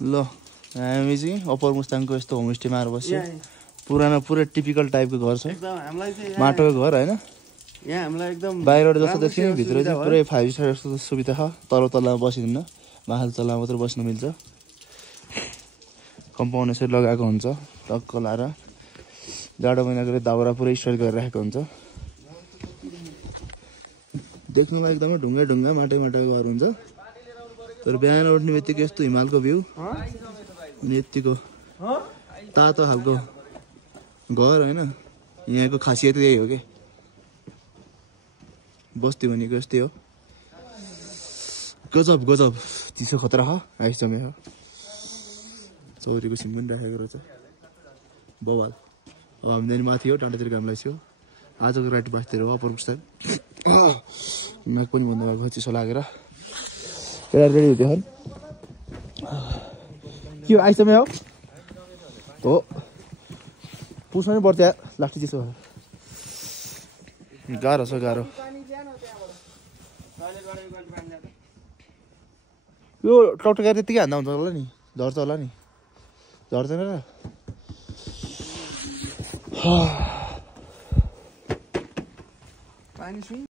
ल हामी चाहिँ अप्पर मुस्ताङको यस्तो होमस्टेमा आएर बस्यो पुरानो पुरै टिपिकल टाइपको घर छ माटोको घर होइन यहाँ हामीलाई एकदम बाहिरबाट जस्तो देखियो भित्र चाहिँ पुरै 5 स्टार जस्तो सुविधा छ तल तल्लामा बसिदिन्न माथि तल्लामा मात्र बस्न मिल्छ कम्पाउन्ड यसरी लगाएको हुन्छ टक्क लाएर जाडो महिनाको दाउरा पुरै स्टोर गरेर राखेको हुन्छ देख्नुमा एकदमै ढुङ्गा ढुङ्गा माटो माटोको घर हुन्छ तर बिहान उठ्ने बित्तिकै यस्तो हिमालको भ्यू अनि यतिको तातो खालको घर होइन यहाँको खासियत यही हो कि बस्ती भनेको यस्तै हो गजब गजब चिसो खतरा हो आइस जमे हो चौरीको सिम पनि राखेको रहेछ बवाल अब हामी माथि हो डाँडातिर घाम लाग्यो आजको राइट बासतिर हो अप्पर मुस्ताङ म्याक पनि भन्दा भएको चिसो लागेर केटा रेडी हुँदै के हो आइसम्म हो पुस्नु नि पर्छ लास्टी चिसो गाह्रो छ गाह्रो यो टकटकारी त्यतिकै हान्दा हुन्छ होला नि झर्छ होला नि झर्दैन र